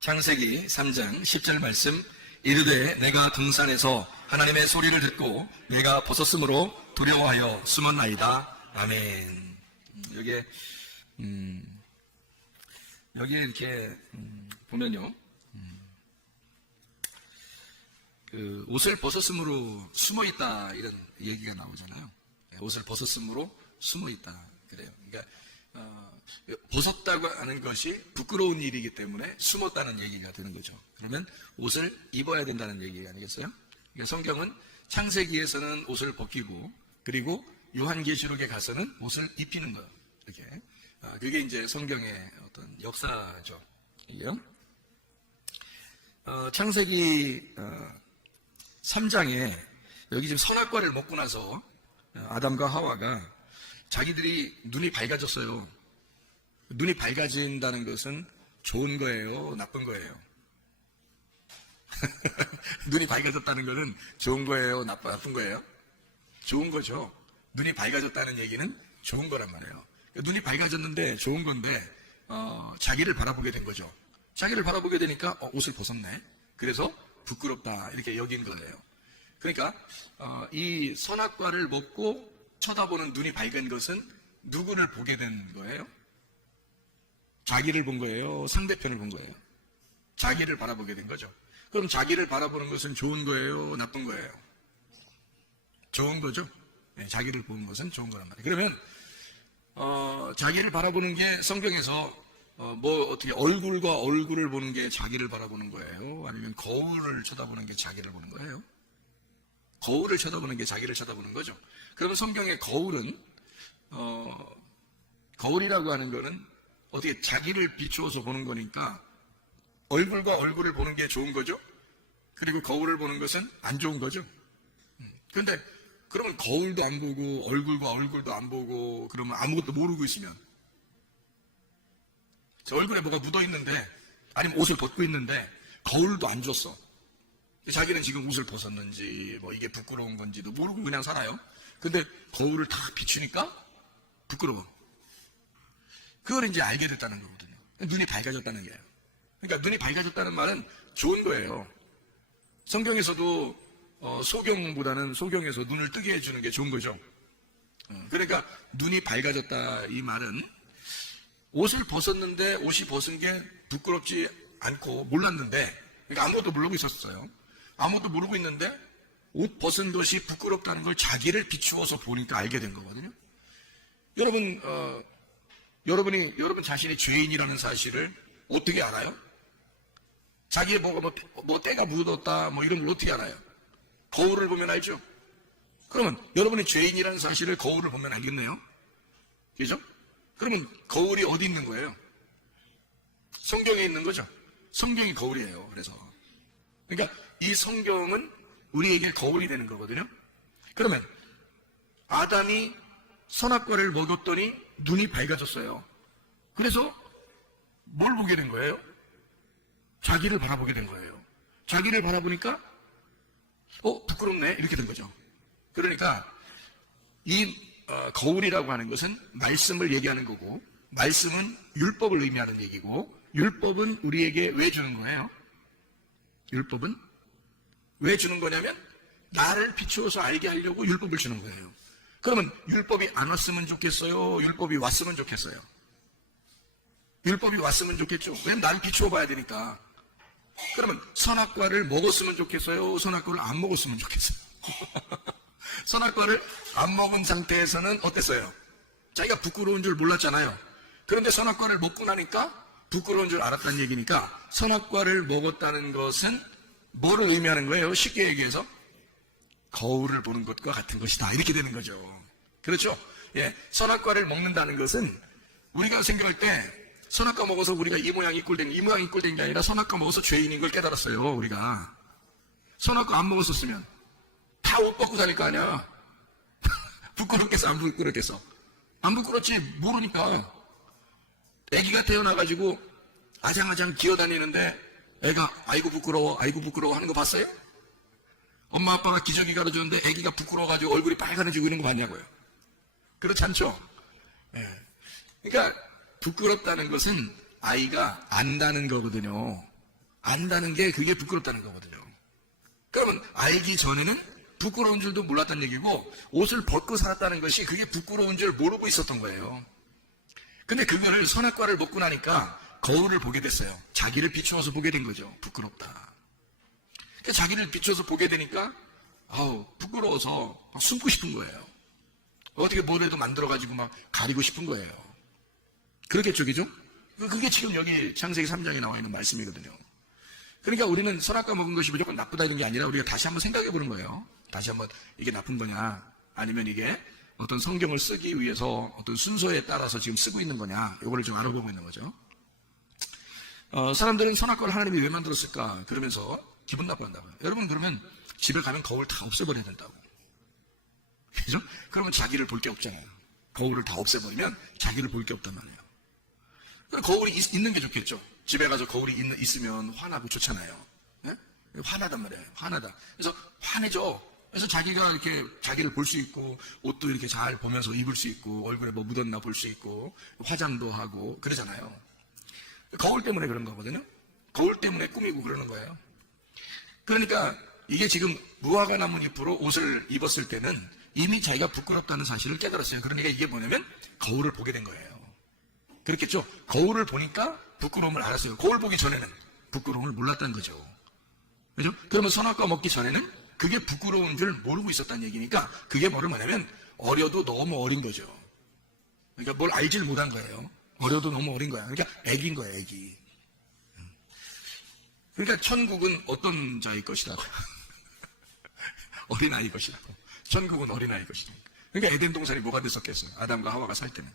창세기 3장 10절 말씀. 이르되 내가 등산에서 하나님의 소리를 듣고 내가 벗었으므로 두려워하여 숨었나이다. 아멘. 여기에 이렇게 보면요, 그 옷을 벗었으므로 숨어있다 이런 얘기가 나오잖아요. 옷을 벗었으므로 숨어있다 그래요. 그러니까 벗었다고 하는 것이 부끄러운 일이기 때문에 숨었다는 얘기가 되는 거죠. 그러면 옷을 입어야 된다는 얘기 아니겠어요? 그러니까 성경은 창세기에서는 옷을 벗기고, 그리고 요한계시록에 가서는 옷을 입히는 거. 이렇게. 그게 이제 성경의 어떤 역사죠. 이게요. 창세기 3장에 여기 지금 선악과를 먹고 나서 아담과 하와가 자기들이 눈이 밝아졌어요. 눈이 밝아진다는 것은 좋은 거예요, 나쁜 거예요? 눈이 밝아졌다는 것은 좋은 거예요, 나쁜 거예요? 좋은 거죠. 눈이 밝아졌다는 얘기는 좋은 거란 말이에요. 눈이 밝아졌는데 좋은 건데 자기를 바라보게 된 거죠. 자기를 바라보게 되니까 옷을 벗었네. 그래서 부끄럽다 이렇게 여긴 거예요. 그러니까 이 선악과를 먹고 쳐다보는 눈이 밝은 것은 누구를 보게 된 거예요? 자기를 본 거예요? 상대편을 본 거예요? 자기를 바라보게 된 거죠. 그럼 자기를 바라보는 것은 좋은 거예요? 나쁜 거예요? 좋은 거죠. 네, 자기를 보는 것은 좋은 거란 말이에요. 그러면 자기를 바라보는 게 성경에서 어떻게 얼굴과 얼굴을 보는 게 자기를 바라보는 거예요? 아니면 거울을 쳐다보는 게 자기를 보는 거예요? 거울을 쳐다보는 게 자기를 쳐다보는 거죠. 그러면 성경의 거울은 거울이라고 하는 거는 어떻게 자기를 비추어서 보는 거니까 얼굴과 얼굴을 보는 게 좋은 거죠. 그리고 거울을 보는 것은 안 좋은 거죠. 그런데 그러면 거울도 안 보고 얼굴과 얼굴도 안 보고 그러면 아무것도 모르고 있으면, 저 얼굴에 뭐가 묻어 있는데, 아니면 옷을 벗고 있는데 거울도 안 줬어. 자기는 지금 옷을 벗었는지 이게 부끄러운 건지도 모르고 그냥 살아요. 근데 거울을 다 비추니까 부끄러워. 그걸 이제 알게 됐다는 거거든요. 눈이 밝아졌다는 거예요. 그러니까 눈이 밝아졌다는 말은 좋은 거예요. 성경에서도 소경보다는 소경에서 눈을 뜨게 해주는 게 좋은 거죠. 그러니까 눈이 밝아졌다 이 말은 옷을 벗었는데 옷이 벗은 게 부끄럽지 않고 몰랐는데, 그러니까 아무것도 모르고 있었어요. 아무것도 모르고 있는데 옷 벗은 것이 부끄럽다는 걸 자기를 비추어서 보니까 알게 된 거거든요. 여러분 자신이 죄인이라는 사실을 어떻게 알아요? 자기의 뭐가 때가 묻었다 이런 걸 어떻게 알아요? 거울을 보면 알죠? 그러면 여러분이 죄인이라는 사실을 거울을 보면 알겠네요? 그죠? 그러면 거울이 어디 있는 거예요? 성경에 있는 거죠? 성경이 거울이에요. 그러니까 이 성경은 우리에게 거울이 되는 거거든요. 그러면 아담이 선악과를 먹었더니 눈이 밝아졌어요. 그래서 뭘 보게 된 거예요? 자기를 바라보게 된 거예요. 자기를 바라보니까 부끄럽네 이렇게 된 거죠. 그러니까 이 거울이라고 하는 것은 말씀을 얘기하는 거고, 말씀은 율법을 의미하는 얘기고, 율법은 우리에게 왜 주는 거예요? 율법은 왜 주는 거냐면 나를 비추어서 알게 하려고 율법을 주는 거예요. 그러면 율법이 안 왔으면 좋겠어요? 율법이 왔으면 좋겠어요? 율법이 왔으면 좋겠죠. 왜냐면 나를 비추어 봐야 되니까. 그러면 선악과를 먹었으면 좋겠어요? 선악과를 안 먹었으면 좋겠어요? 선악과를 안 먹은 상태에서는 어땠어요? 자기가 부끄러운 줄 몰랐잖아요. 그런데 선악과를 먹고 나니까 부끄러운 줄 알았다는 얘기니까, 선악과를 먹었다는 것은 뭐를 의미하는 거예요? 쉽게 얘기해서 거울을 보는 것과 같은 것이다 이렇게 되는 거죠. 그렇죠? 예, 선악과를 먹는다는 것은 우리가 생각할 때 선악과 먹어서 우리가 이 모양 이 꼴 된 게 아니라 선악과 먹어서 죄인인 걸 깨달았어요. 우리가 선악과 안 먹었었으면 다 옷 벗고 다닐 거 아니야. 부끄럽겠어 안 부끄럽겠어? 안 부끄럽지. 모르니까. 애기가 태어나가지고 아장아장 기어다니는데 애가 아이고 부끄러워 하는 거 봤어요? 엄마 아빠가 기저귀 갈아주는데 애기가 부끄러워가지고 얼굴이 빨간해지고 있는 거 봤냐고요? 그렇지 않죠? 그러니까 부끄럽다는 것은 아이가 안다는 거거든요. 안다는 게 그게 부끄럽다는 거거든요. 그러면 알기 전에는 부끄러운 줄도 몰랐다는 얘기고 옷을 벗고 살았다는 것이 그게 부끄러운 줄 모르고 있었던 거예요. 근데 그거를 선악과를 먹고 나니까 거울을 보게 됐어요. 자기를 비추어서 보게 된 거죠. 부끄럽다. 자기를 비춰서 보게 되니까 부끄러워서 막 숨고 싶은 거예요. 어떻게 뭐라도 만들어가지고 막 가리고 싶은 거예요. 그렇겠죠, 그죠? 그게 지금 여기 창세기 3장에 나와 있는 말씀이거든요. 그러니까 우리는 선악과 먹은 것이 무조건 나쁘다 이런 게 아니라 우리가 다시 한번 생각해 보는 거예요. 다시 한번 이게 나쁜 거냐, 아니면 이게 어떤 성경을 쓰기 위해서 어떤 순서에 따라서 지금 쓰고 있는 거냐, 이거를 좀 알아보고 있는 거죠. 사람들은 선악과를 하나님이 왜 만들었을까? 그러면서 기분 나빠한다고요. 여러분, 그러면 집에 가면 거울 다 없애버려야 된다고. 그죠? 그러면 자기를 볼 게 없잖아요. 거울을 다 없애버리면 자기를 볼 게 없단 말이에요. 거울이 있는 게 좋겠죠. 집에 가서 거울이 있으면 화나고 좋잖아요. 네? 화나단 말이에요. 화나다. 그래서 화내죠. 그래서 자기가 이렇게 자기를 볼 수 있고, 옷도 이렇게 잘 보면서 입을 수 있고, 얼굴에 뭐 묻었나 볼 수 있고, 화장도 하고, 그러잖아요. 거울 때문에 그런 거거든요. 거울 때문에 꾸미고 그러는 거예요. 그러니까 이게 지금 무화과 나무 잎으로 옷을 입었을 때는 이미 자기가 부끄럽다는 사실을 깨달았어요. 그러니까 이게 뭐냐면 거울을 보게 된 거예요. 그렇겠죠? 거울을 보니까 부끄러움을 알았어요. 거울 보기 전에는 부끄러움을 몰랐다는 거죠. 그죠? 그러면 선악과 먹기 전에는 그게 부끄러운 줄 모르고 있었다는 얘기니까 그게 뭐냐면 어려도 너무 어린 거죠. 그러니까 뭘 알질 못한 거예요. 어려도 너무 어린 거야. 그러니까 애기인 거야, 애기. 그러니까 천국은 어떤 자의 것이라고요? 어린아이 것이라고. 천국은 어린아이 것이라고. 그러니까 에덴 동산이 뭐가 됐었겠어요? 아담과 하와가 살 때는.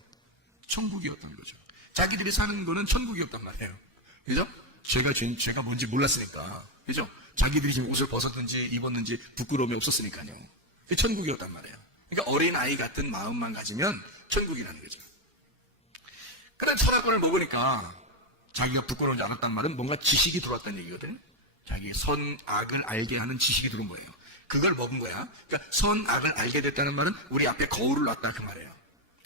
천국이었던 거죠. 자기들이 사는 거는 천국이었단 말이에요. 그죠? 죄가 뭔지 몰랐으니까. 그죠? 자기들이 지금 옷을 벗었는지 입었는지 부끄러움이 없었으니까요. 그게 천국이었단 말이에요. 그러니까 어린아이 같은 마음만 가지면 천국이라는 거죠. 그런데 선악과를 먹으니까 자기가 부끄러운지 알았단 말은 뭔가 지식이 들어왔다는 얘기거든. 자기 선악을 알게 하는 지식이 들어온 거예요. 그걸 먹은 거야. 그러니까 선악을 알게 됐다는 말은 우리 앞에 거울을 놨다 그 말이에요.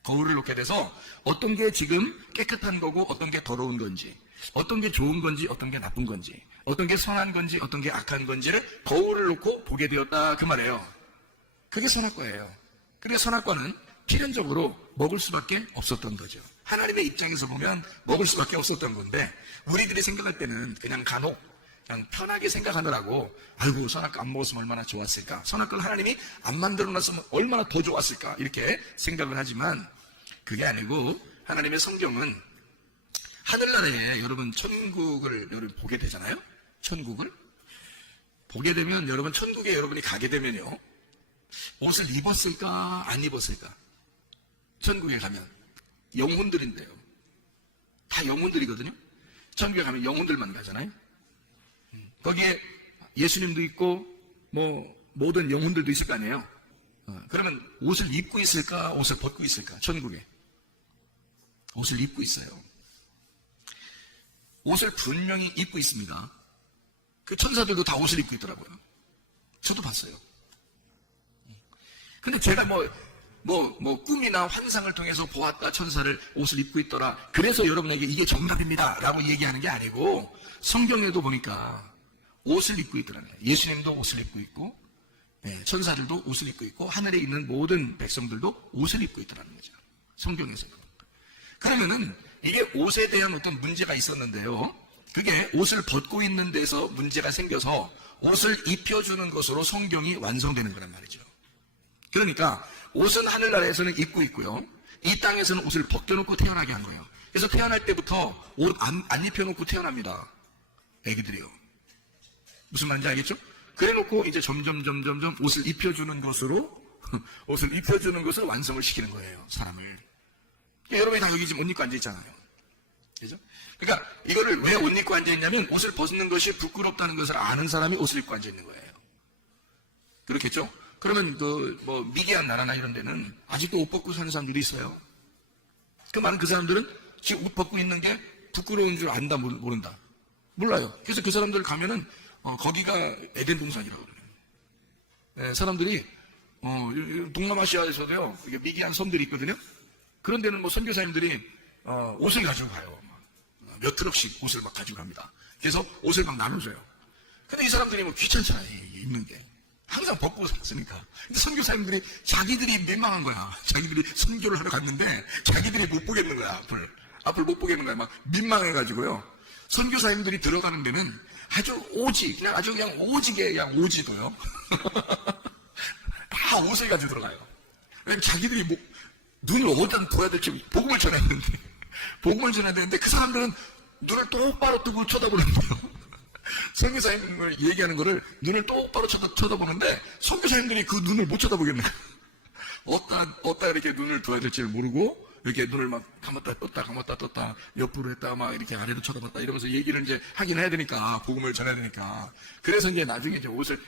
거울을 놓게 돼서 어떤 게 지금 깨끗한 거고 어떤 게 더러운 건지, 어떤 게 좋은 건지 어떤 게 나쁜 건지, 어떤 게 선한 건지 어떤 게 악한 건지를 거울을 놓고 보게 되었다 그 말이에요. 그게 선악과예요. 그러니까 선악과는 필연적으로 먹을 수밖에 없었던 거죠. 하나님의 입장에서 보면 먹을 수밖에 없었던 건데 우리들이 생각할 때는 그냥 간혹 그냥 편하게 생각하느라고 아이고 선악과 안 먹었으면 얼마나 좋았을까, 선악과를 하나님이 안 만들어놨으면 얼마나 더 좋았을까 이렇게 생각을 하지만 그게 아니고 하나님의 성경은 하늘나라에 여러분 천국을 여러분 보게 되잖아요. 천국을 보게 되면 여러분 천국에 여러분이 가게 되면요 옷을 입었을까 안 입었을까? 천국에 가면 영혼들인데요. 다 영혼들이거든요. 천국에 가면 영혼들만 가잖아요. 거기에 예수님도 있고 뭐 모든 영혼들도 있을 거 아니에요. 그러면 옷을 입고 있을까 옷을 벗고 있을까? 천국에 옷을 입고 있어요. 옷을 분명히 입고 있습니다. 그 천사들도 다 옷을 입고 있더라고요. 저도 봤어요. 근데 제가 꿈이나 환상을 통해서 보았다 천사를 옷을 입고 있더라. 그래서 여러분에게 이게 정답입니다 라고 얘기하는 게 아니고 성경에도 보니까 옷을 입고 있더라고요. 예수님도 옷을 입고 있고 천사들도 옷을 입고 있고 하늘에 있는 모든 백성들도 옷을 입고 있더라는 거죠. 성경에서. 그러면은 이게 옷에 대한 어떤 문제가 있었는데요. 그게 옷을 벗고 있는 데서 문제가 생겨서 옷을 입혀주는 것으로 성경이 완성되는 거란 말이죠. 그러니까 옷은 하늘나라에서는 입고 있고요. 이 땅에서는 옷을 벗겨놓고 태어나게 한 거예요. 그래서 태어날 때부터 옷 안 입혀놓고 태어납니다. 애기들이요. 무슨 말인지 알겠죠? 그래놓고 이제 점점 옷을 입혀주는 것으로 옷을 입혀주는 것을 완성을 시키는 거예요. 사람을. 그러니까 여러분이 다 여기 지금 옷 입고 앉아있잖아요. 그죠? 그러니까 이거를 왜 옷 입고 앉아있냐면 옷을 벗는 것이 부끄럽다는 것을 아는 사람이 옷을 입고 앉아있는 거예요. 그렇겠죠? 그러면 미개한 나라나 이런 데는 아직도 옷 벗고 사는 사람들이 있어요. 그 많은 그 사람들은 지금 옷 벗고 있는 게 부끄러운 줄 안다 모른다. 몰라요. 그래서 그 사람들 가면은 거기가 에덴 동산이라고 그래요. 네, 사람들이 동남아시아에서도요 이게 미개한 섬들이 있거든요. 그런 데는 선교사님들이 옷을 가지고 가요. 몇 트럭씩 옷을 막 가지고 갑니다. 그래서 옷을 막 나눠줘요. 근데 이 사람들이 뭐 귀찮잖아요, 입는 게. 항상 벗고 살았으니까. 근데 선교사님들이 자기들이 민망한 거야. 자기들이 선교를 하러 갔는데 자기들이 못 보겠는 거야, 앞을 못 보겠는 거야. 막 민망해가지고요. 선교사님들이 들어가는 데는 아주 아주 그냥 오지게 그냥 오지도요. 다 옷을 가지고 들어가요. 왜냐면 자기들이 눈을 어디다 부어야 될지 복음을 전해야 되는데 그 사람들은 눈을 똑바로 뜨고 쳐다보는 거예요. 선교사님을 얘기하는 거를 눈을 똑바로 쳐다보는데 선교사님들이 그 눈을 못 쳐다보겠네. 어디다 이렇게 눈을 둬야 될지 모르고 이렇게 눈을 막 감았다 떴다 옆으로 했다 막 이렇게 아래로 쳐다봤다 이러면서 얘기를 이제 하긴 해야 되니까 복음을 전해야 되니까 그래서 이제 나중에 이제 옷을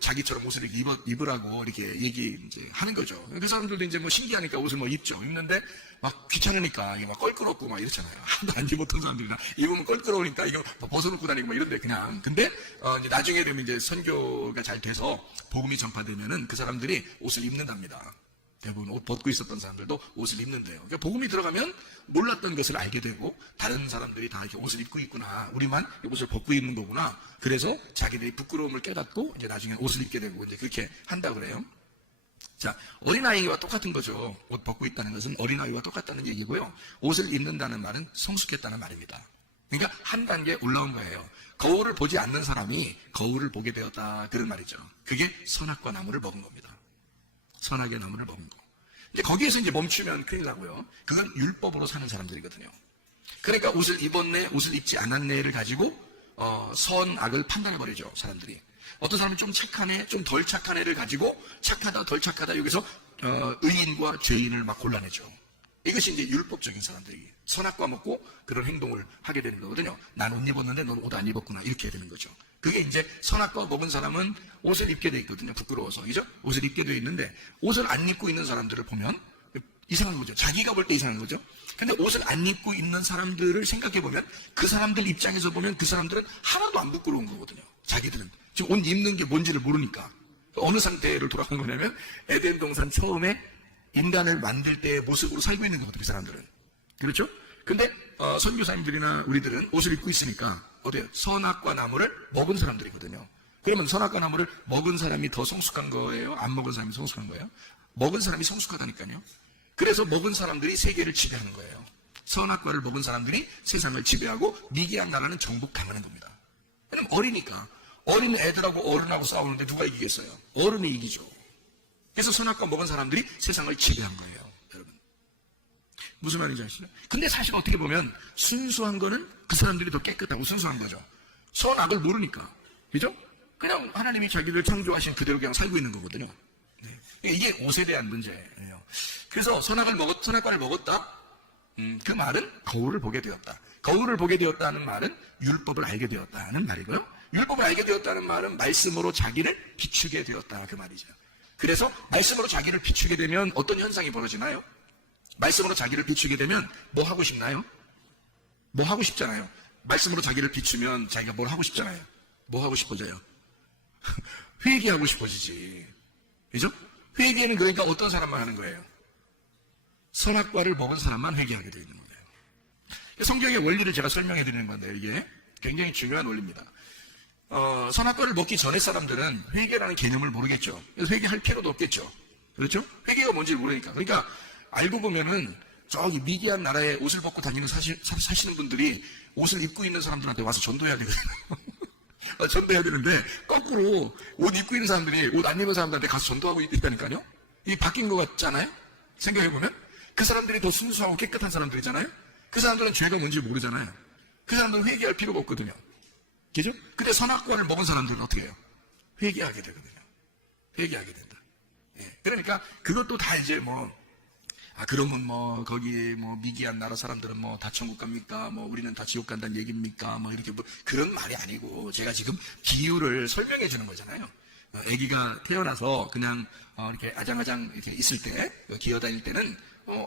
자기처럼 옷을 이렇게 입으라고 이렇게 얘기 이제 하는 거죠. 그 사람들도 이제 뭐 신기하니까 옷을 뭐 입는데 막 귀찮으니까 이게 막 껄끄럽고 막 이렇잖아요. 하나도 안 입었던 사람들이나 입으면 껄끄러우니까 이거 벗어놓고 다니고 막 이런데 그냥. 근데 이제 나중에 되면 이제 선교가 잘 돼서 복음이 전파되면은 그 사람들이 옷을 입는답니다. 대부분 옷 벗고 있었던 사람들도 옷을 입는데요. 그러니까 복음이 들어가면 몰랐던 것을 알게 되고 다른 사람들이 다 이렇게 옷을 입고 있구나. 우리만 옷을 벗고 입는 거구나. 그래서 자기들이 부끄러움을 깨닫고 이제 나중에 옷을 입게 되고 이제 그렇게 한다 그래요. 자, 어린아이와 똑같은 거죠. 옷 벗고 있다는 것은 어린아이와 똑같다는 얘기고요. 옷을 입는다는 말은 성숙했다는 말입니다. 그러니까 한 단계 올라온 거예요. 거울을 보지 않는 사람이 거울을 보게 되었다. 그런 말이죠. 그게 선악과 나무를 먹은 겁니다. 선악의 나무를 먹은 거. 이제 거기에서 이제 멈추면 큰일 나고요. 그건 율법으로 사는 사람들이거든요. 그러니까 옷을 입었네, 옷을 입지 않았네를 가지고 선악을 판단해버리죠, 사람들이. 어떤 사람은 좀 착한 애, 좀 덜 착한 애를 가지고 착하다, 덜 착하다 여기서 의인과 죄인을 막 골라내죠. 이것이 이제 율법적인 사람들이 선악과 먹고 그런 행동을 하게 되는 거거든요. 난 옷 입었는데 넌 옷 안 입었구나 이렇게 되는 거죠. 그게 이제 선악과 먹은 사람은 옷을 입게 돼 있거든요. 부끄러워서. 그죠? 옷을 입게 돼 있는데 옷을 안 입고 있는 사람들을 보면 이상한 거죠. 자기가 볼 때 이상한 거죠. 근데 옷을 안 입고 있는 사람들을 생각해 보면 그 사람들 입장에서 보면 그 사람들은 하나도 안 부끄러운 거거든요. 자기들은. 지금 옷 입는 게 뭔지를 모르니까. 어느 상태를 돌아간 거냐면 에덴 동산 처음에 인간을 만들 때의 모습으로 살고 있는 거거든요. 그 사람들은. 그렇죠? 근데 선교사님들이나 우리들은 옷을 입고 있으니까 어때요? 선악과 나무를 먹은 사람들이거든요. 그러면 선악과 나무를 먹은 사람이 더 성숙한 거예요? 안 먹은 사람이 성숙한 거예요? 먹은 사람이 성숙하다니까요. 그래서 먹은 사람들이 세계를 지배하는 거예요. 선악과를 먹은 사람들이 세상을 지배하고 미개한 나라는 정복당하는 겁니다. 왜냐면 어리니까. 어린 애들하고 어른하고 싸우는데 누가 이기겠어요? 어른이 이기죠. 그래서 선악과 먹은 사람들이 세상을 지배한 거예요. 여러분. 무슨 말인지 아시죠? 근데 사실 어떻게 보면 순수한 거는 그 사람들이 더 깨끗하고 순수한 거죠. 선악을 모르니까. 그죠? 그냥 하나님이 자기를 창조하신 그대로 그냥 살고 있는 거거든요. 네. 이게 옷에 대한 문제예요. 그래서 선악과를 먹었다? 그 말은 거울을 보게 되었다. 거울을 보게 되었다는 말은 율법을 알게 되었다는 말이고요. 율법을 알게 되었다는 말은 말씀으로 자기를 비추게 되었다. 그 말이죠. 그래서 말씀으로 자기를 비추게 되면 어떤 현상이 벌어지나요? 말씀으로 자기를 비추게 되면 뭐 하고 싶나요? 뭐 하고 싶잖아요. 말씀으로 자기를 비추면 자기가 뭘 하고 싶잖아요. 뭐 하고 싶어져요? 회개하고 싶어지지. 그죠? 회개는 그러니까 어떤 사람만 하는 거예요? 선악과를 먹은 사람만 회개하게 되어 있는 거예요. 성경의 원리를 제가 설명해 드리는 건데 이게 굉장히 중요한 원리입니다. 선악과를 먹기 전에 사람들은 회개라는 개념을 모르겠죠. 그래서 회개할 필요도 없겠죠. 그렇죠? 회개가 뭔지를 모르니까. 그러니까 알고 보면은 저기 미개한 나라에 옷을 벗고 다니는 사시는 분들이 옷을 입고 있는 사람들한테 와서 전도해야 되거든요. 전도해야 되는데 거꾸로 옷 입고 있는 사람들이 옷 안 입은 사람들한테 가서 전도하고 있다니까요. 이게 바뀐 것 같잖아요. 생각해보면 그 사람들이 더 순수하고 깨끗한 사람들이잖아요. 그 사람들은 죄가 뭔지 모르잖아요. 그 사람들은 회개할 필요가 없거든요. 그죠? 근데 선악과를 먹은 사람들은 어떻게 해요? 회개하게 되거든요. 회개하게 된다. 예. 그러니까 그것도 다 이제 그러면 거기 미개한 나라 사람들은 다 천국 갑니까? 우리는 다 지옥 간다는 얘기입니까? 이렇게 그런 말이 아니고 제가 지금 비유를 설명해 주는 거잖아요. 아기가 태어나서 그냥 이렇게 아장아장 이렇게 있을 때 기어다닐 때는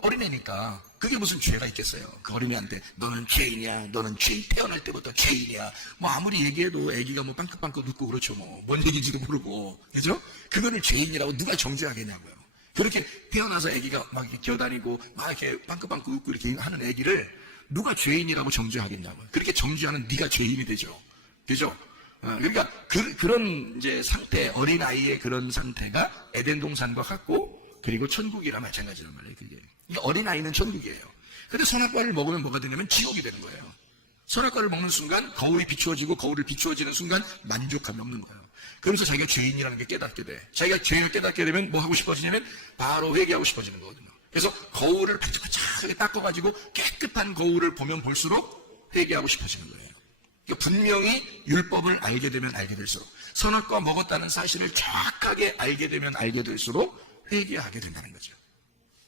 어린애니까 그게 무슨 죄가 있겠어요. 그 어린애한테 너는 죄인이야, 너는 태어날 때부터 죄인이야. 아무리 얘기해도 아기가 빵긋빵긋 웃고 그렇죠. 뭔 얘기인지도 모르고, 그죠? 그거를 죄인이라고 누가 정죄하겠냐고요. 그렇게 태어나서 아기가 막 이렇게 기어다니고 막 이렇게 빵긋빵긋 웃고 이렇게 하는 아기를 누가 죄인이라고 정죄하겠냐고요. 그렇게 정죄하는 네가 죄인이 되죠. 그죠? 그러니까 그런 이제 상태, 어린아이의 그런 상태가 에덴 동산과 같고, 그리고 천국이라 마찬가지란 말이에요. 그게. 그러니까 어린아이는 천국이에요. 근데 선악과를 먹으면 뭐가 되냐면 지옥이 되는 거예요. 선악과를 먹는 순간 거울이 비추어지고, 거울을 비추어지는 순간 만족감이 없는 거예요. 그러면서 자기가 죄인이라는 게 깨닫게 돼. 자기가 죄를 깨닫게 되면 뭐 하고 싶어지냐면 바로 회개하고 싶어지는 거거든요. 그래서 거울을 바짝바짝하게 닦아가지고 깨끗한 거울을 보면 볼수록 회개하고 싶어지는 거예요. 그러니까 분명히 율법을 알게 되면 알게 될수록, 선악과 먹었다는 사실을 정확하게 알게 되면 알게 될수록 회개하게 된다는 거죠.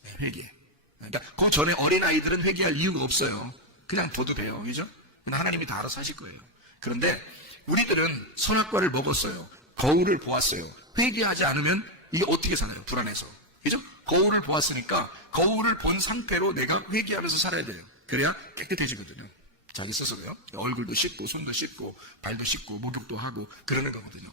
네, 회개. 그러니까 그 전에 어린아이들은 회개할 이유가 없어요. 그냥 둬도 돼요. 그죠? 하나님이 다 알아서 하실 거예요. 그런데 우리들은 선악과를 먹었어요. 거울을 보았어요. 회개하지 않으면 이게 어떻게 살아요? 불안해서. 그죠? 거울을 보았으니까 거울을 본 상태로 내가 회개하면서 살아야 돼요. 그래야 깨끗해지거든요. 자기 스스로요. 얼굴도 씻고, 손도 씻고, 발도 씻고, 목욕도 하고 그러는 거거든요.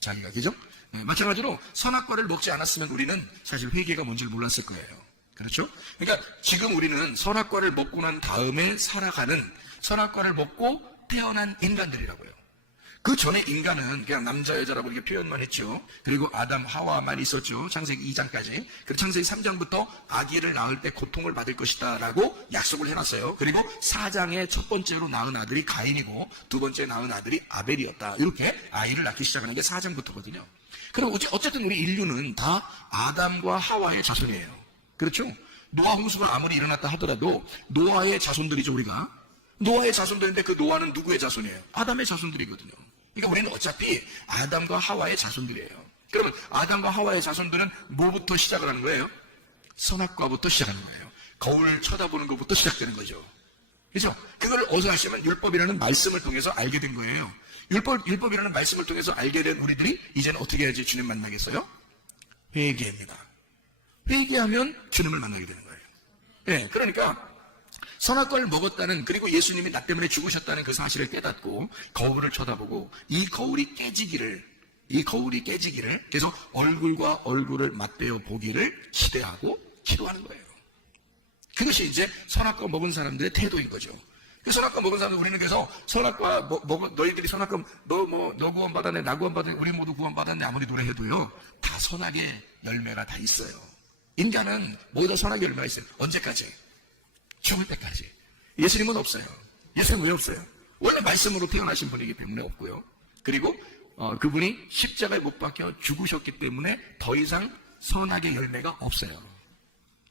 자기가. 그죠? 네, 마찬가지로 선악과를 먹지 않았으면 우리는 사실 회개가 뭔지를 몰랐을 거예요. 그렇죠? 그러니까 지금 우리는 선악과를 먹고 난 다음에 살아가는, 선악과를 먹고 태어난 인간들이라고요. 그 전에 인간은 그냥 남자 여자라고 이렇게 표현만 했죠. 그리고 아담 하와만 있었죠. 창세기 2장까지. 그리고 창세기 3장부터 아기를 낳을 때 고통을 받을 것이다 라고 약속을 해놨어요. 그리고 4장에 첫 번째로 낳은 아들이 가인이고 두 번째 낳은 아들이 아벨이었다. 이렇게 아이를 낳기 시작하는 게 4장부터거든요. 그럼 어쨌든 우리 인류는 다 아담과 하와의 자손이에요. 그렇죠? 노아 홍수가 아무리 일어났다 하더라도 노아의 자손들이죠. 우리가 노아의 자손들인데 그 노아는 누구의 자손이에요? 아담의 자손들이거든요. 그러니까 우리는 어차피 아담과 하와의 자손들이에요. 그러면 아담과 하와의 자손들은 뭐부터 시작을 하는 거예요? 선악과부터 시작하는 거예요. 거울 쳐다보는 것부터 시작되는 거죠. 그렇죠? 그걸 어디서 하시면 율법이라는 말씀을 통해서 알게 된 거예요. 율법이라는 말씀을 통해서 알게 된 우리들이 이제는 어떻게 해야지 주님 만나겠어요? 회개입니다. 회개하면 주님을 만나게 되는 거예요. 네, 그러니까 선악과를 먹었다는, 그리고 예수님이 나 때문에 죽으셨다는 그 사실을 깨닫고 거울을 쳐다보고 이 거울이 깨지기를 계속 얼굴과 얼굴을 맞대어 보기를 기대하고 기도하는 거예요. 그것이 이제 선악과 먹은 사람들의 태도인 거죠. 그 선악과 먹은 사람들, 우리는 그래서 선악과 너희들이 선악과 너 구원받았네, 나 구원받았네, 우리 모두 구원받았네 아무리 노래해도요 다 선악의 열매가 다 있어요. 인간은 모두 다 선악의 열매가 있어요. 언제까지? 죽을 때까지. 예수님은 없어요. 예수님 왜 없어요? 원래 말씀으로 태어나신 분이기 때문에 없고요. 그리고 그분이 십자가에 못 박혀 죽으셨기 때문에 더 이상 선악의 열매가 없어요.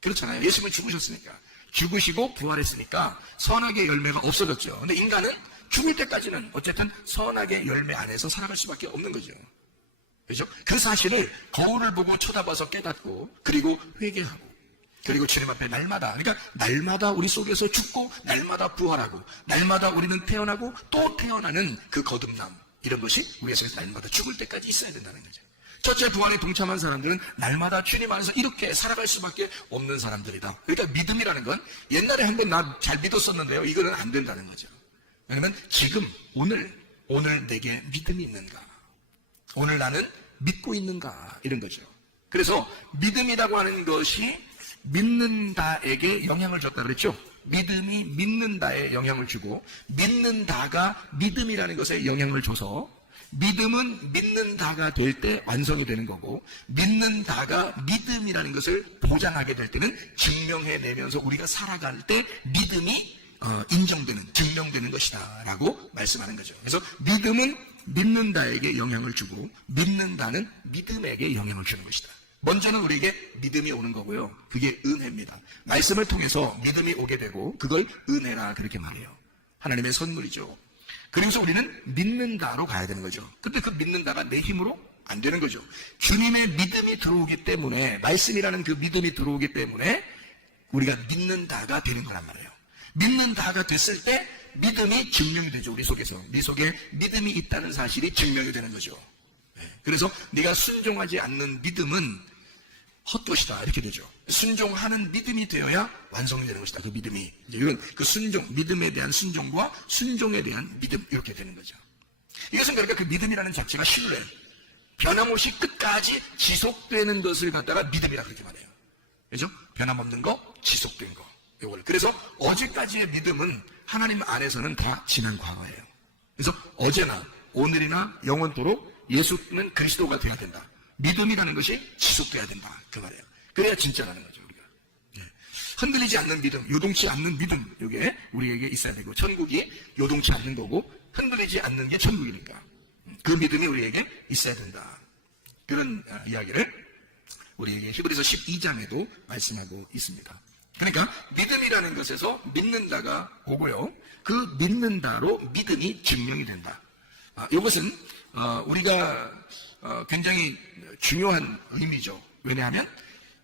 그렇잖아요. 예수님은 죽으셨으니까. 죽으시고 부활했으니까 선악의 열매가 없어졌죠. 근데 인간은 죽을 때까지는 어쨌든 선악의 열매 안에서 살아갈 수밖에 없는 거죠. 그렇죠? 그 사실을 거울을 보고 쳐다봐서 깨닫고, 그리고 회개하고, 그리고 주님 앞에 날마다, 그러니까 날마다 우리 속에서 죽고 날마다 부활하고 날마다 우리는 태어나고 또 태어나는 그 거듭남, 이런 것이 우리 속에서 날마다 죽을 때까지 있어야 된다는 거죠. 첫째 부활에 동참한 사람들은 날마다 주님 안에서 이렇게 살아갈 수밖에 없는 사람들이다. 그러니까 믿음이라는 건 옛날에 한번 나 잘 믿었었는데요, 이거는 안 된다는 거죠. 왜냐면 지금 오늘 내게 믿음이 있는가, 오늘 나는 믿고 있는가, 이런 거죠. 그래서 믿음이라고 하는 것이 믿는다에게 영향을 줬다 그랬죠. 믿음이 믿는다에 영향을 주고, 믿는다가 믿음이라는 것에 영향을 줘서, 믿음은 믿는다가 될 때 완성이 되는 거고, 믿는다가 믿음이라는 것을 보장하게 될 때는 증명해내면서 우리가 살아갈 때 믿음이 인정되는, 증명되는 것이다 라고 말씀하는 거죠. 그래서 믿음은 믿는다에게 영향을 주고, 믿는다는 믿음에게 영향을 주는 것이다. 먼저는 우리에게 믿음이 오는 거고요. 그게 은혜입니다. 말씀을 통해서 믿음이 오게 되고, 그걸 은혜라 그렇게 말해요. 하나님의 선물이죠. 그래서 우리는 믿는다로 가야 되는 거죠. 근데 그 믿는다가 내 힘으로 안 되는 거죠. 주님의 믿음이 들어오기 때문에, 말씀이라는 그 믿음이 들어오기 때문에 우리가 믿는다가 되는 거란 말이에요. 믿는다가 됐을 때 믿음이 증명이 되죠. 우리 속에서. 네 속에 믿음이 있다는 사실이 증명이 되는 거죠. 그래서 네가 순종하지 않는 믿음은 헛것이다, 이렇게 되죠. 순종하는 믿음이 되어야 완성이 되는 것이다. 그 믿음이. 이제 이건 그 순종, 믿음에 대한 순종과 순종에 대한 믿음, 이렇게 되는 거죠. 이것은 그러니까 그 믿음이라는 자체가 신뢰, 변함없이 끝까지 지속되는 것을 갖다가 믿음이라 그렇게 말해요. 그죠? 변함없는 거, 지속된 거. 요걸. 그래서 어제까지의 믿음은 하나님 안에서는 다 지난 과거예요. 그래서 어제나 오늘이나 영원토록 예수는 그리스도가 돼야 된다. 믿음이라는 것이 지속돼야 된다. 그 말이에요. 그래야 진짜라는 거죠, 우리가. 예. 흔들리지 않는 믿음, 요동치 않는 믿음, 이게 우리에게 있어야 되고, 천국이 요동치 않는 거고, 흔들리지 않는 게 천국이니까. 그 믿음이 우리에게 있어야 된다. 그런 이야기를 우리에게 히브리서 12장에도 말씀하고 있습니다. 그러니까 믿음이라는 것에서 믿는다가 오고요. 그 믿는다로 믿음이 증명이 된다. 이것은 우리가 굉장히 중요한 의미죠. 왜냐하면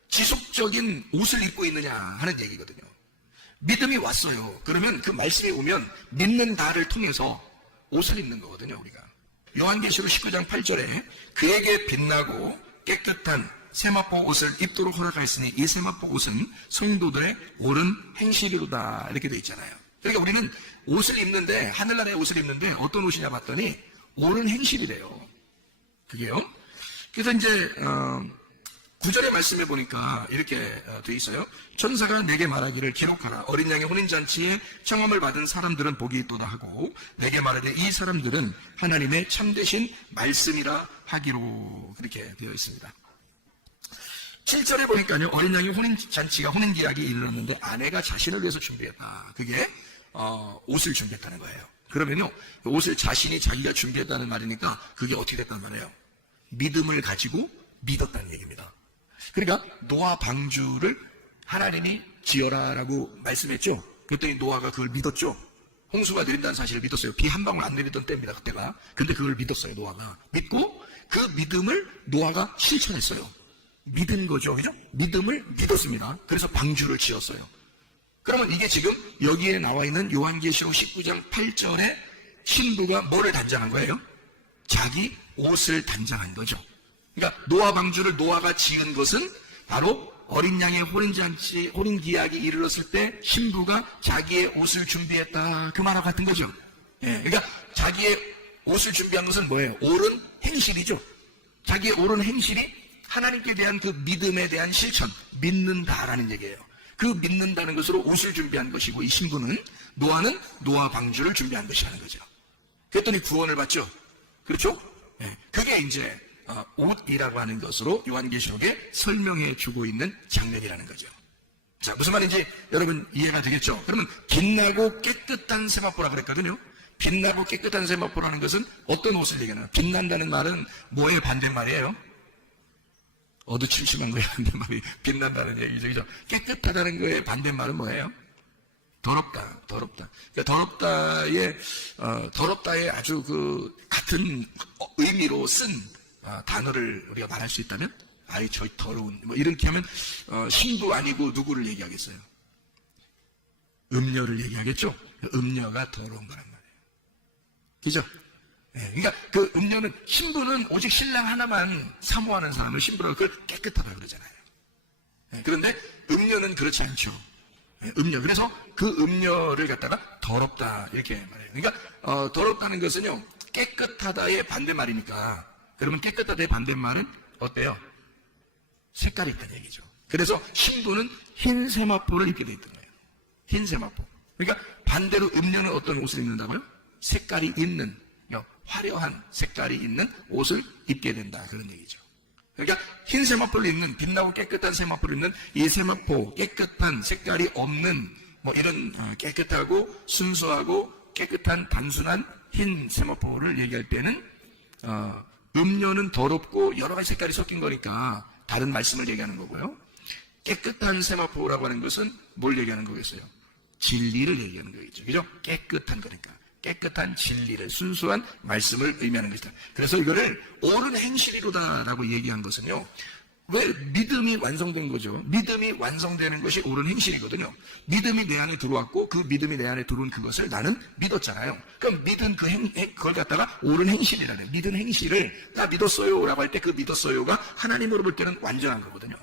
지속적인 옷을 입고 있느냐 하는 얘기거든요. 믿음이 왔어요. 그러면 그 말씀이 오면 믿는다를 통해서 옷을 입는 거거든요, 우리가. 요한계시록 19장 8절에 그에게 빛나고 깨끗한 세마포 옷을 입도록 허락하였으니 이 세마포 옷은 성도들의 옳은 행실이로다 이렇게 되어 있잖아요. 그러니까 우리는 옷을 입는데, 하늘나라의 옷을 입는데 어떤 옷이냐 봤더니 옳은 행실이래요. 그게요. 그래서 이제 9절의 말씀에 보니까 이렇게 되어 있어요. 천사가 내게 말하기를 기록하라. 어린 양의 혼인잔치에 청함을 받은 사람들은 복이 있도다 하고 내게 말하되 이 사람들은 하나님의 참되신 말씀이라 하기로 그렇게 되어 있습니다. 7절에 보니까요. 어린 양의 혼인잔치가 혼인계약이 이르렀는데 아내가 자신을 위해서 준비했다. 그게 옷을 준비했다는 거예요. 그러면요. 옷을 자신이 자기가 준비했다는 말이니까 그게 어떻게 됐단 말이에요. 믿음을 가지고 믿었다는 얘기입니다. 그러니까 노아 방주를 하나님이 지어라라고 말씀했죠. 그랬더니 노아가 그걸 믿었죠. 홍수가 내린다는 사실을 믿었어요. 비 한 방울 안 내리던 때입니다, 그때가. 근데 그걸 믿었어요, 노아가. 믿고 그 믿음을 노아가 실천했어요. 믿은 거죠, 그죠? 믿음을 믿었습니다. 그래서 방주를 지었어요. 그러면 이게 지금 여기에 나와 있는 요한계시록 19장 8절에 신부가 뭐를 단장한 거예요? 자기 옷을 단장한 거죠. 그러니까 노아 방주를 노아가 지은 것은 바로 어린 양의 혼인잔치, 혼인기약이 이르렀을 때 신부가 자기의 옷을 준비했다. 그 말과 같은 거죠. 예, 그러니까 자기의 옷을 준비한 것은 뭐예요? 옳은 행실이죠. 자기의 옳은 행실이 하나님께 대한 그 믿음에 대한 실천, 믿는다라는 얘기예요. 그 믿는다는 것으로 옷을 준비한 것이고 이 신부는 노아는 노아 방주를 준비한 것이라는 거죠. 그랬더니 구원을 받죠. 그렇죠? 예, 그게 이제 옷이라고 하는 것으로 요한계시록에 설명해 주고 있는 장면이라는 거죠. 자, 무슨 말인지 여러분 이해가 되겠죠? 그러면 빛나고 깨끗한 세마포라 그랬거든요. 빛나고 깨끗한 세마포라는 것은 어떤 옷을 얘기하나요? 빛난다는 말은 뭐의 반대말이에요? 어두침침한 거의 반대말이 빛난다는 얘기죠. 그죠? 깨끗하다는 거의 반대말은 뭐예요? 더럽다. 그러니까 더럽다의 아주 그 같은 의미로 쓴 단어를 우리가 말할 수 있다면, 아이, 저 더러운, 뭐 이렇게 하면, 신부 아니고 누구를 얘기하겠어요? 음녀를 얘기하겠죠? 음녀가 더러운 거란 말이에요. 그죠? 네, 그러니까 그 음녀는, 신부는 오직 신랑 하나만 사모하는 사람을 신부라고 그걸 깨끗하다 그러잖아요. 네, 그런데 음녀는 그렇지 않죠. 네, 음녀. 그래서 그 음녀를 갖다가 더럽다 이렇게 말해요. 그러니까 더럽다는 것은요, 깨끗하다의 반대말이니까. 그러면 깨끗하다의 반대말은 어때요? 색깔이 있다는 얘기죠. 그래서 신부는 흰 세마포를 입게 돼 있던 거예요. 흰 세마포. 그러니까 반대로 음녀는 어떤 옷을 입는다고요? 색깔이 있는, 화려한 색깔이 있는 옷을 입게 된다. 그런 얘기죠. 그러니까 흰 세마포를 입는, 빛나고 깨끗한 세마포를 입는 이 세마포, 깨끗한 색깔이 없는 뭐 이런 깨끗하고 순수하고 깨끗한 단순한 흰 세마포를 얘기할 때는 음료는 더럽고 여러 가지 색깔이 섞인 거니까 다른 말씀을 얘기하는 거고요. 깨끗한 세마포라고 하는 것은 뭘 얘기하는 거겠어요? 진리를 얘기하는 거겠죠. 그죠? 깨끗한 거니까. 깨끗한 진리를, 순수한 말씀을 의미하는 것이다. 그래서 이거를 옳은 행실이로다라고 얘기한 것은요. 왜? 믿음이 완성된 거죠. 믿음이 완성되는 것이 옳은 행실이거든요. 믿음이 내 안에 들어왔고 그 믿음이 내 안에 들어온 그것을 나는 믿었잖아요. 그럼 믿은 그걸 갖다가 옳은 행실이라는, 믿은 행실을 나 믿었어요 라고 할 때 그 믿었어요가 하나님으로 볼 때는 완전한 거거든요.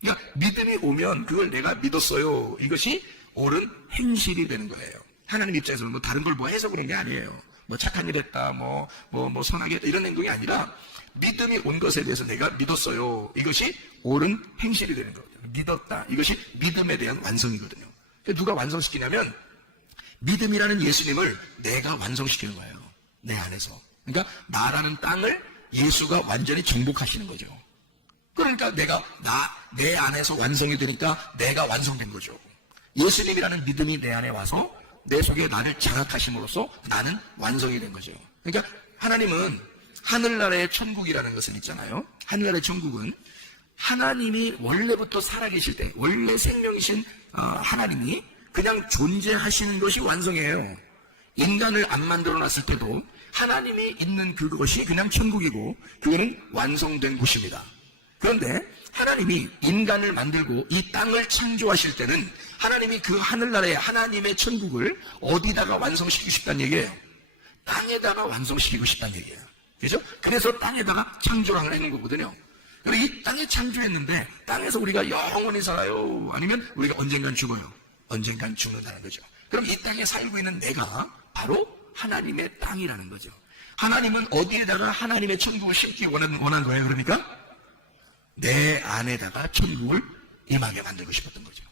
그러니까 믿음이 오면 그걸 내가 믿었어요, 이것이 옳은 행실이 되는 거예요. 하나님 입장에서는 뭐 다른 걸 뭐 해서 그런 게 아니에요. 뭐 착한 일 했다, 뭐 선하게 했다, 이런 행동이 아니라 믿음이 온 것에 대해서 내가 믿었어요. 이것이 옳은 행실이 되는 거거든요. 믿었다. 이것이 믿음에 대한 완성이거든요. 누가 완성시키냐면 믿음이라는 예수님을 내가 완성시키는 거예요. 내 안에서. 그러니까 나라는 땅을 예수가 완전히 정복하시는 거죠. 그러니까 내 안에서 완성이 되니까 내가 완성된 거죠. 예수님이라는 믿음이 내 안에 와서 내 속에 나를 장악하심으로써 나는 완성이 된 거죠. 그러니까 하나님은 하늘나라의 천국이라는 것은 있잖아요. 하늘나라의 천국은 하나님이 원래부터 살아계실 때, 원래 생명이신 하나님이 그냥 존재하시는 것이 완성이에요. 인간을 안 만들어 놨을 때도 하나님이 있는 그것이 그냥 천국이고 그거는 완성된 곳입니다. 그런데 하나님이 인간을 만들고 이 땅을 창조하실 때는 하나님이 그 하늘나라의 하나님의 천국을 어디다가 완성시키고 싶다는 얘기예요. 땅에다가 완성시키고 싶다는 얘기예요. 그죠? 그래서 땅에다가 창조를 해놓은 거거든요. 그리고 이 땅에 창조했는데 땅에서 우리가 영원히 살아요? 아니면 우리가 언젠간 죽어요? 언젠간 죽는다는 거죠. 그럼 이 땅에 살고 있는 내가 바로 하나님의 땅이라는 거죠. 하나님은 어디에다가 하나님의 천국을 심기 원한 거예요? 그러니까 내 안에다가 천국을 임하게 만들고 싶었던 거죠.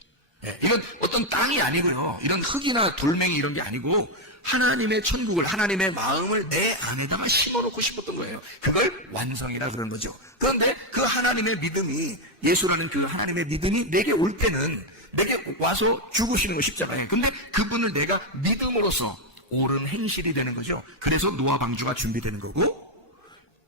이건 어떤 땅이 아니고요. 이런 흙이나 돌멩이 이런 게 아니고 하나님의 천국을, 하나님의 마음을 내 안에다가 심어놓고 싶었던 거예요. 그걸 완성이라 그러는 거죠. 그런데 그 하나님의 믿음이, 예수라는 그 하나님의 믿음이 내게 올 때는 내게 와서 죽으시는 거 십자가에. 근데 그분을 내가 믿음으로써 옳은 행실이 되는 거죠. 그래서 노아 방주가 준비되는 거고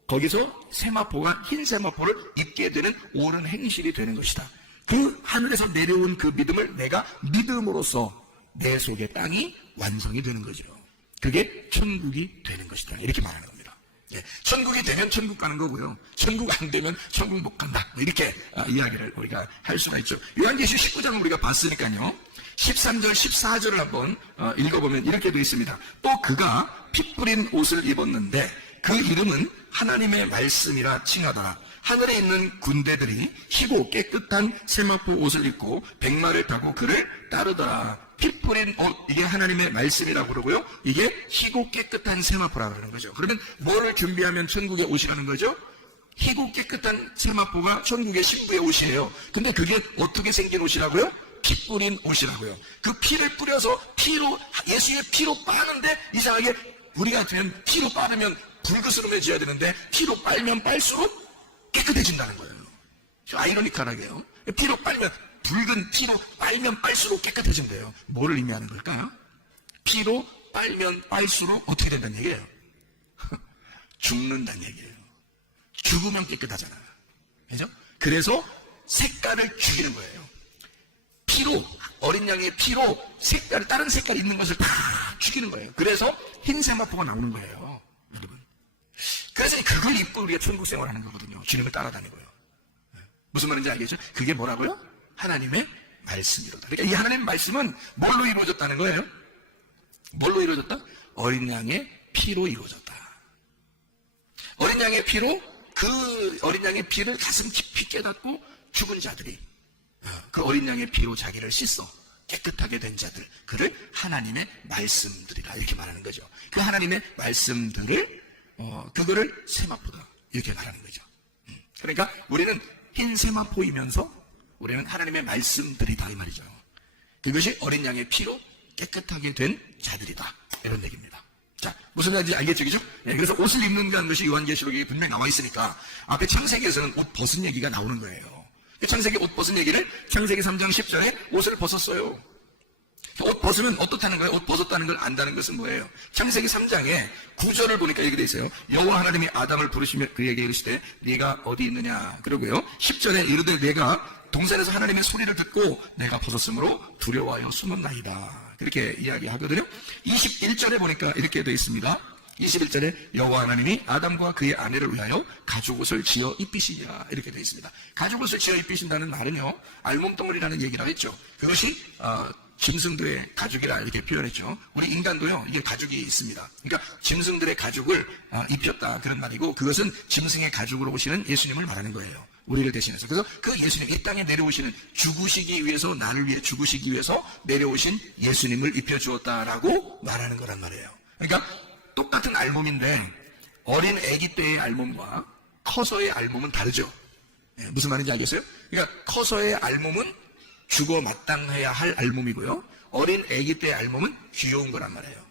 거기서 세마포가 흰 세마포를 입게 되는 옳은 행실이 되는 것이다. 그 하늘에서 내려온 그 믿음을 내가 믿음으로써 내 속의 땅이 완성이 되는 거죠. 그게 천국이 되는 것이다. 이렇게 말하는 겁니다. 천국이 되면 천국 가는 거고요. 천국 안 되면 천국 못 간다. 이렇게 이야기를 우리가 할 수가 있죠. 요한계시 19장을 우리가 봤으니까요. 13절, 14절을 한번 읽어보면 이렇게 되어 있습니다. 또 그가 피 뿌린 옷을 입었는데 그 이름은 하나님의 말씀이라 칭하더라. 하늘에 있는 군대들이 희고 깨끗한 세마포 옷을 입고 백마를 타고 그를 따르더라. 피 뿌린 옷, 이게 하나님의 말씀이라고 그러고요. 이게 희고 깨끗한 세마포라고 그러는 거죠. 그러면 뭐를 준비하면 천국에 오시라는 거죠? 희고 깨끗한 세마포가 천국의 신부의 옷이에요. 근데 그게 어떻게 생긴 옷이라고요? 피 뿌린 옷이라고요. 그 피를 뿌려서 예수의 피로 빠는데 이상하게 우리가 되면 피로 빠르면 불그스름해져야 되는데 피로 빨면 빨수록 깨끗해진다는 거예요. 아이러니컬하게요. 피로 빨면, 붉은 피로 빨면 빨수록 깨끗해진대요. 뭐를 의미하는 걸까요? 피로 빨면 빨수록 어떻게 된다는 얘기예요? 죽는다는 얘기예요. 죽으면 깨끗하잖아요. 그죠? 그래서 색깔을 죽이는 거예요. 피로, 어린 양의 피로 다른 색깔 있는 것을 다 죽이는 거예요. 그래서 흰 세마포가 나오는 거예요. 여러분. 그래서 그걸 입고 우리가 천국 생활하는 거거든요. 주님을 따라다니고요. 무슨 말인지 알겠죠? 그게 뭐라고요? 하나님의 말씀이로다. 그러니까 이 하나님의 말씀은 뭘로 이루어졌다는 거예요? 뭘로 이루어졌다? 어린 양의 피로 이루어졌다. 어린 양의 피로, 그 어린 양의 피를 가슴 깊이 깨닫고 죽은 자들이 그 어린 양의 피로 자기를 씻어 깨끗하게 된 자들, 그를 하나님의 말씀들이라 이렇게 말하는 거죠. 그 하나님의 말씀들을 그거를 세마포다 이렇게 말하는 거죠. 그러니까 우리는 흰 세마포이면서 우리는 하나님의 말씀들이다 이 말이죠. 그것이 어린 양의 피로 깨끗하게 된 자들이다 이런 얘기입니다. 자, 무슨 말인지 알겠죠, 그죠? 그래서 옷을 입는다는 것이 요한계시록에 분명히 나와 있으니까 앞에 창세기에서는 옷 벗은 얘기가 나오는 거예요. 창세기 옷 벗은 얘기를 창세기 3장 10절에 옷을 벗었어요. 옷 벗으면 어떻다는 거예요? 옷 벗었다는 걸 안다는 것은 뭐예요? 창세기 3장에 9절을 보니까 얘기 돼 있어요. 여호와 하나님이 아담을 부르시며 그에게 이르시되 네가 어디 있느냐? 그러고요. 10절에 이르되 내가 동산에서 하나님의 소리를 듣고 내가 벗었으므로 두려워하여 숨었나이다. 그렇게 이야기하거든요. 21절에 보니까 이렇게 돼 있습니다. 21절에 여호와 하나님이 아담과 그의 아내를 위하여 가죽옷을 지어 입히시니라 이렇게 되어 있습니다. 가죽옷을 지어 입히신다는 말은요, 알몸덩어리라는 얘기라고 했죠. 그것이 짐승들의 가죽이라 이렇게 표현했죠. 우리 인간도요, 이게 가죽이 있습니다. 그러니까 짐승들의 가죽을 입혔다 그런 말이고, 그것은 짐승의 가죽으로 오시는 예수님을 말하는 거예요. 우리를 대신해서. 그래서 그 예수님, 이 땅에 내려오시는, 죽으시기 위해서, 나를 위해 죽으시기 위해서 내려오신 예수님을 입혀주었다라고 말하는 거란 말이에요. 그러니까 똑같은 알몸인데 어린 아기 때의 알몸과 커서의 알몸은 다르죠. 무슨 말인지 알겠어요? 그러니까 커서의 알몸은 죽어 마땅해야 할 알몸이고요, 어린 아기 때의 알몸은 귀여운 거란 말이에요.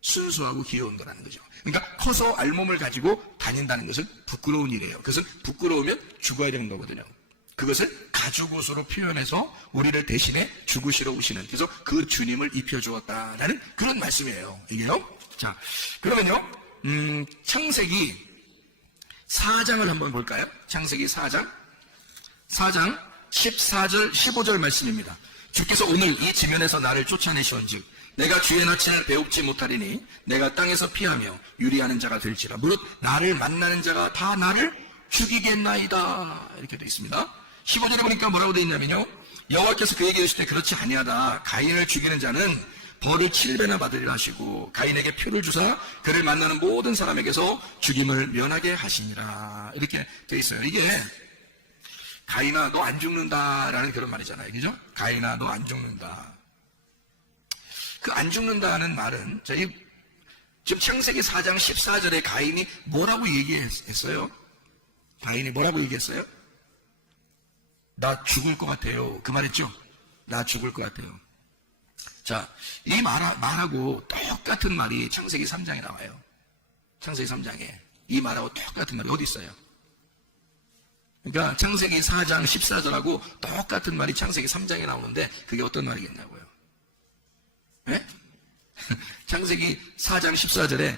순수하고 귀여운 거라는 거죠. 그러니까 커서 알몸을 가지고 다닌다는 것은 부끄러운 일이에요. 그것은 부끄러우면 죽어야 되는 거거든요. 그것을 가죽옷으로 표현해서 우리를 대신에 죽으시러 오시는, 그래서 그 주님을 입혀주었다라는 그런 말씀이에요. 이게요. 자, 그러면요, 창세기 4장을 한번 볼까요? 창세기 4장 14절 15절 말씀입니다. 주께서 오늘 이 지면에서 나를 쫓아내시온즉 내가 주의 낯을 배웁지 못하리니 내가 땅에서 피하며 유리하는 자가 될지라 무릇 나를 만나는 자가 다 나를 죽이겠나이다. 이렇게 되어 있습니다. 15절에 보니까 뭐라고 되어 있냐면요, 여호와께서 그에게 이르시되 그렇지 아니하다. 가인을 죽이는 자는 벌을 7배나 받으리라 하시고 가인에게 표를 주사 그를 만나는 모든 사람에게서 죽임을 면하게 하시니라. 이렇게 되어 있어요. 이게 가인아 너 안 죽는다라는 그런 말이잖아요. 그죠? 가인아 너 안 죽는다. 그 안 죽는다는 말은 지금 창세기 4장 14절에 가인이 뭐라고 얘기했어요? 가인이 뭐라고 얘기했어요? 나 죽을 것 같아요. 그 말했죠? 나 죽을 것 같아요. 자, 이 말하고 똑같은 말이 창세기 3장에 나와요. 창세기 3장에 이 말하고 똑같은 말이 어디 있어요? 그러니까 창세기 4장 14절하고 똑같은 말이 창세기 3장에 나오는데 그게 어떤 말이겠냐고요? 네? 창세기 4장 14절에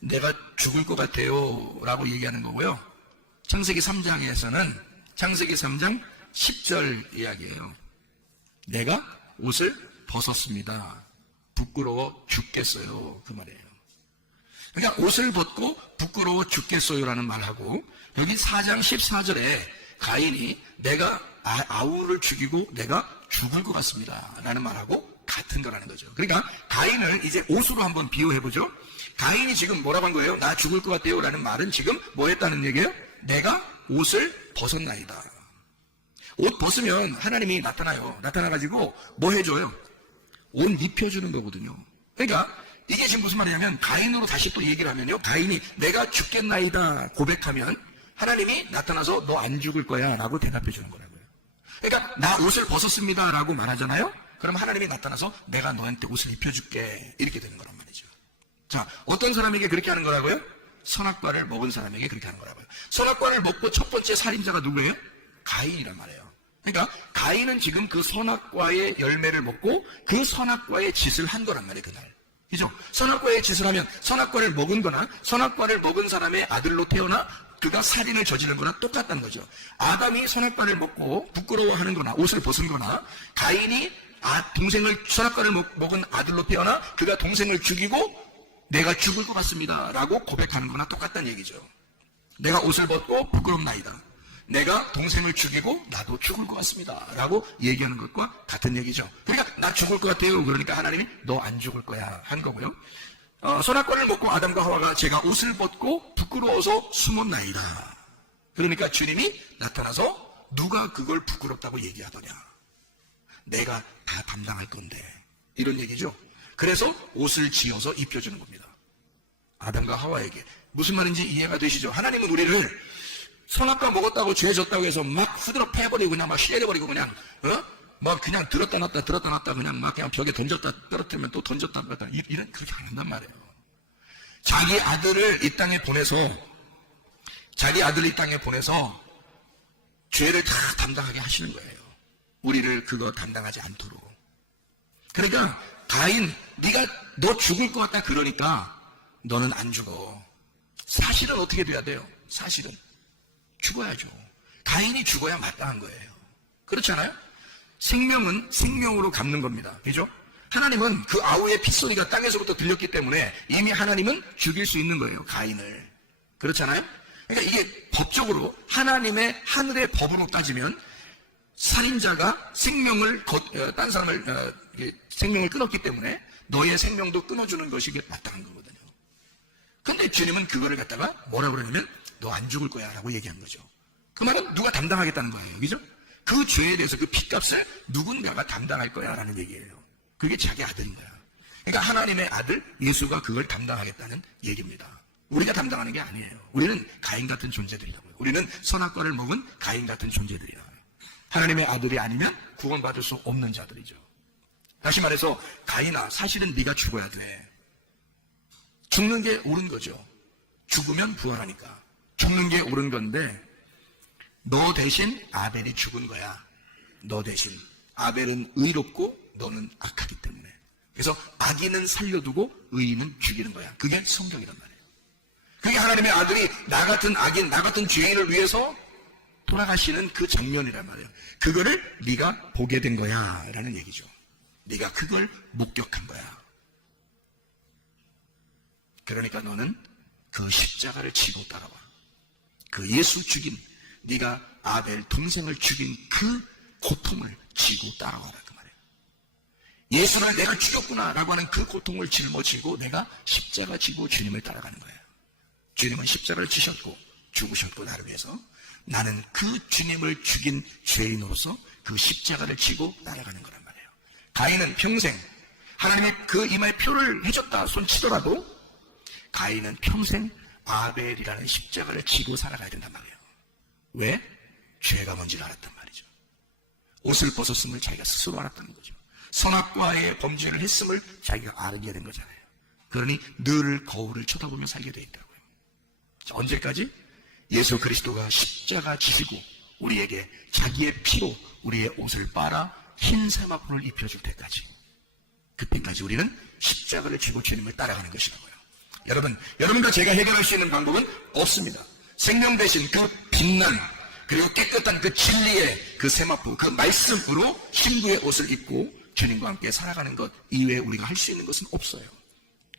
내가 죽을 것 같아요 라고 얘기하는 거고요. 창세기 3장에서는 창세기 3장 10절 이야기예요. 내가 옷을 벗었습니다. 부끄러워 죽겠어요. 그 말이에요. 그러니까 옷을 벗고 부끄러워 죽겠어요라는 말하고 여기 4장 14절에 가인이 내가 아우를 죽이고 내가 죽을 것 같습니다 라는 말하고 같은 거라는 거죠. 그러니까 가인을 이제 옷으로 한번 비유해보죠. 가인이 지금 뭐라고 한 거예요? 나 죽을 것 같아요 라는 말은 지금 뭐 했다는 얘기예요? 내가 옷을 벗었나이다. 옷 벗으면 하나님이 나타나요. 나타나가지고 뭐 해줘요? 옷 입혀주는 거거든요. 그러니까 이게 지금 무슨 말이냐면 가인으로 다시 또 얘기를 하면요, 가인이 내가 죽겠나이다 고백하면 하나님이 나타나서 너 안 죽을 거야 라고 대답해 주는 거라고요. 그러니까 나 옷을 벗었습니다 라고 말하잖아요. 그럼 하나님이 나타나서 내가 너한테 옷을 입혀줄게 이렇게 되는 거란 말이죠. 자, 어떤 사람에게 그렇게 하는 거라고요? 선악과를 먹은 사람에게 그렇게 하는 거라고요. 선악과를 먹고 첫 번째 살인자가 누구예요? 가인이란 말이에요. 그러니까 가인은 지금 그 선악과의 열매를 먹고 그 선악과의 짓을 한 거란 말이에요. 그날. 그죠? 선악과의 짓을 하면 선악과를 먹은 거나 선악과를 먹은 사람의 아들로 태어나 그가 살인을 저지른 거나 똑같다는 거죠. 아담이 선악과를 먹고 부끄러워하는 거나 옷을 벗은 거나 가인이 동생을 선악과를 먹은 아들로 태어나 그가 동생을 죽이고 내가 죽을 것 같습니다 라고 고백하는 거나 똑같다는 얘기죠. 내가 옷을 벗고 부끄럽나이다. 내가 동생을 죽이고 나도 죽을 것 같습니다 라고 얘기하는 것과 같은 얘기죠. 그러니까 나 죽을 것 같아요. 그러니까 하나님이 너 안 죽을 거야 한 거고요. 선악과를 먹고 아담과 하와가 제가 옷을 벗고 부끄러워서 숨었나이다. 그러니까 주님이 나타나서 누가 그걸 부끄럽다고 얘기하더냐. 내가 다 담당할 건데. 이런 얘기죠. 그래서 옷을 지어서 입혀주는 겁니다. 아담과 하와에게. 무슨 말인지 이해가 되시죠? 하나님은 우리를 선악과 먹었다고 죄 졌다고 해서 막 후드러 패버리고 그냥 막 시해버리고 그냥 막 그냥 들었다 놨다 그냥 막 그냥 벽에 던졌다 떨어뜨리면 또 던졌다 떨었다 이런 그렇게 안 한단 말이에요. 자기 아들을 이 땅에 보내서 죄를 다 담당하게 하시는 거예요. 우리를 그거 담당하지 않도록. 그러니까 가인 네가 너 죽을 것 같다 그러니까 너는 안 죽어. 사실은 어떻게 돼야 돼요? 사실은 죽어야죠. 가인이 죽어야 마땅한 거예요. 그렇지 않아요? 생명은 생명으로 갚는 겁니다. 그죠? 하나님은 그 아우의 핏소리가 땅에서부터 들렸기 때문에 이미 하나님은 죽일 수 있는 거예요. 가인을. 그렇잖아요? 그러니까 이게 법적으로 하나님의 하늘의 법으로 따지면 살인자가 딴 사람을 생명을 끊었기 때문에 너의 생명도 끊어주는 것이 마땅한 거거든요. 근데 주님은 그거를 갖다가 뭐라고 그러냐면 너 안 죽을 거야 라고 얘기한 거죠. 그 말은 누가 담당하겠다는 거예요. 그죠? 그 죄에 대해서 그 핏값을 누군가가 담당할 거야 라는 얘기예요. 그게 자기 아들인 거야. 그러니까 하나님의 아들 예수가 그걸 담당하겠다는 얘기입니다. 우리가 담당하는 게 아니에요. 우리는 가인 같은 존재들이라고요. 우리는 선악과를 먹은 가인 같은 존재들이라고요. 하나님의 아들이 아니면 구원받을 수 없는 자들이죠. 다시 말해서 가인아 사실은 네가 죽어야 돼. 죽는 게 옳은 거죠. 죽으면 부활하니까. 죽는 게 옳은 건데 너 대신 아벨이 죽은 거야. 너 대신. 아벨은 의롭고 너는 악하기 때문에. 그래서 악인은 살려두고 의인은 죽이는 거야. 그게 성경이란 말이에요. 그게 하나님의 아들이 나 같은 악인, 나 같은 죄인을 위해서 돌아가시는 그 장면이란 말이에요. 그거를 네가 보게 된 거야 라는 얘기죠. 네가 그걸 목격한 거야. 그러니까 너는 그 십자가를 지고 따라와. 그 예수 죽인, 네가 아벨 동생을 죽인 그 고통을 지고 따라와라 그 말이에요. 예수를 내가 죽였구나 라고 하는 그 고통을 짊어지고 내가 십자가 지고 주님을 따라가는 거예요. 주님은 십자가를 지셨고 죽으셨고 나를 위해서, 나는 그 주님을 죽인 죄인으로서 그 십자가를 지고 따라가는 거란 말이에요. 가인은 평생 하나님이 그 이마에 표를 해줬다 손치더라도 가인은 평생 아벨이라는 십자가를 지고 살아가야 된단 말이에요. 왜? 죄가 뭔지를 알았단 말이죠. 옷을 벗었음을 자기가 스스로 알았다는 거죠. 선악과의 범죄를 했음을 자기가 알게 된 거잖아요. 그러니 늘 거울을 쳐다보며 살게 돼 있다고요. 자, 언제까지? 예수 그리스도가 십자가 지시고 우리에게 자기의 피로 우리의 옷을 빨아 흰 세마포를 입혀줄 때까지, 그때까지 우리는 십자가를 지고 주님을 따라가는 것이라고요. 여러분과 제가 해결할 수 있는 방법은 없습니다. 생명 대신 그 빛난 그리고 깨끗한 그 진리의 그 세마포, 그 말씀으로 신부의 옷을 입고 주님과 함께 살아가는 것 이외에 우리가 할 수 있는 것은 없어요.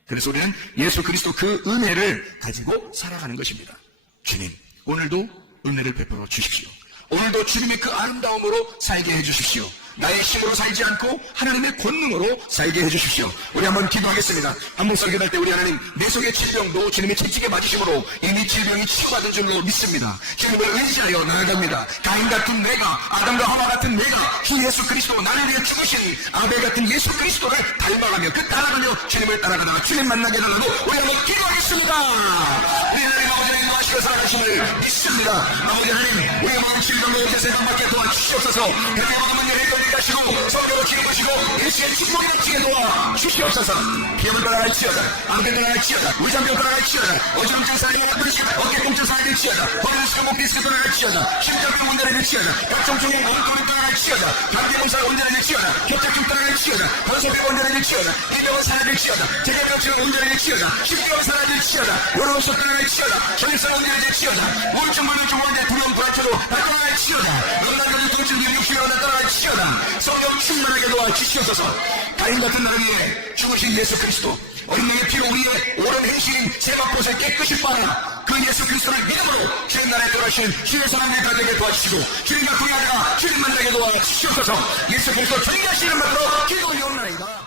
그래서 우리는 예수 그리스도 그 은혜를 가지고 살아가는 것입니다. 주님, 오늘도 은혜를 베풀어 주십시오. 오늘도 주님의 그 아름다움으로 살게 해주십시오. 나의 힘으로 살지 않고 하나님의 권능으로 살게 해주십시오. 우리 한번 기도하겠습니다. 한번 설교할 때 우리 하나님, 내 속의 질병도 주님의 채찍에 맞으심으로 이미 질병이 치유받은 줄로 믿습니다. 주님을 의지하여 나아갑니다. 가인 같은 내가, 아담과 하와 같은 내가 주 예수 그리스도, 나를 위해 죽으신 아벨 같은 예수 그리스도를 닮아가며 그 따라가며 주님을 따라가다가 주님 만나게 되라고 우리 한번 기도하겠습니다. 우리 하나님 아버지 인도하시고 살아가심을 믿습니다. 아버지 하나님, 우리의 마음 질병으로 세상밖에 도와주시옵소서. 그렇게 모든 문제를 해결해 가시고 성경을 기록하시고 예수의 축복이 넘치게 도와 주시옵소서. 비염을 떠나갈지어다, 암병 떠나갈지어다, 의장병 떠나갈지어다, 어지럼증 사이가 나쁘시다, 어깨통증 사이가 될지어다, 허리디스크 목디스크 떠나갈지어다, 심장병 문제를 될지어다, 혈통증의 원통이 떠나갈지어다, 감기검사 원전이 될지어다, 혈착증 떠나갈지어다, 관소병 원전이 될지어다, 이병은 사라질지어다, 대장병증 원전이 될지어다, 식병 사라질지어다, 요로로서 떠나갈지어다, 전립선 원전이 될지어다, 우울증 불면증 원대 불면 불안초도 다 떠나갈지어다, 영양가족 통증 육신으로 다 떠나갈지어다. 성령 충만하게 도와주시옵소서. 가인 같은 나를 위해 죽으신 예수 그리스도, 어린 양의 피로 우리의 옳은 행실인 세마포를 깨끗이 빨아 그 예수 그리스도를 믿음으로 주님 나라에 돌아오신 주의 사람들이 다 되게 도와주시고 주님과 구하다가 주님 만나게 도와주시옵소서. 예수 그리스도 존귀하신 이름으로 기도 올려옵나이다.